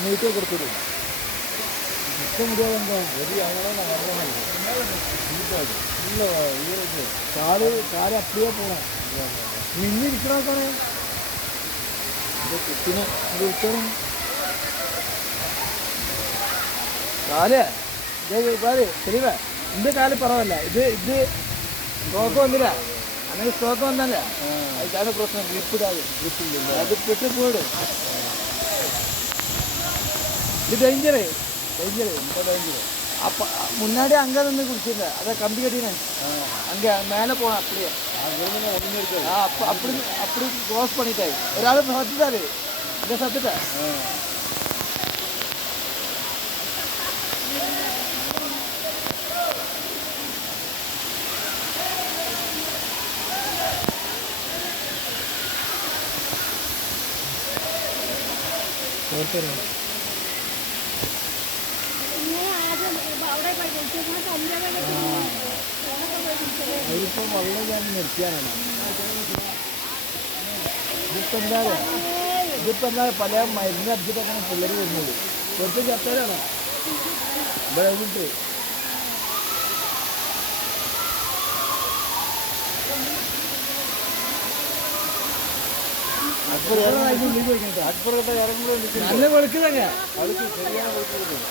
നീട്ടി കൊടുത്തിടും ഇഷ്ടം മുടിയാതെന്താ ഇല്ല കാല് അപ്പടിയാ പോണേ മിന്നിരിക്കണോക്കാണ് കുട്ടിനെ വിളിക്കണം കാല് തെളിവ ഇന്റെ കാല് പറവല്ല ഇത് സ്റ്റോക്ക് വന്നില്ല അങ്ങനെ സ്റ്റോക്ക് വന്നല്ല അതാണ് പ്രശ്നം ഗ്രിപ്പിടാതെ അത് പെട്ട് പോയിടും ഇത് ഡേഞ്ചറ് அப்போ முன்னாடி அங்கே நின்று குடிச்சிருந்த அதை கம்பி கட்டினேன் அங்கே மேலே போனேன் அப்படியே அப்படி க்ளோஸ் பண்ணிட்டேன் ஒரு ஆள் சத்துட்டாரு இங்கே சத்துட்டேன் അതിലിപ്പോൾ വെള്ളം ഞാൻ നിർത്തിയാനാണ് ഇതിപ്പോൾ എന്താ പല മരുന്ന് അടിച്ചിട്ടൊക്കെയാണ് പിള്ളേർ വരുന്നത് കുറച്ച് ചത്തരാണ് ഇവിടെ വിട്ട് നല്ല വെളുക്കുന്നതന്നെ ശരിയാണ് വെളുക്കുന്നത്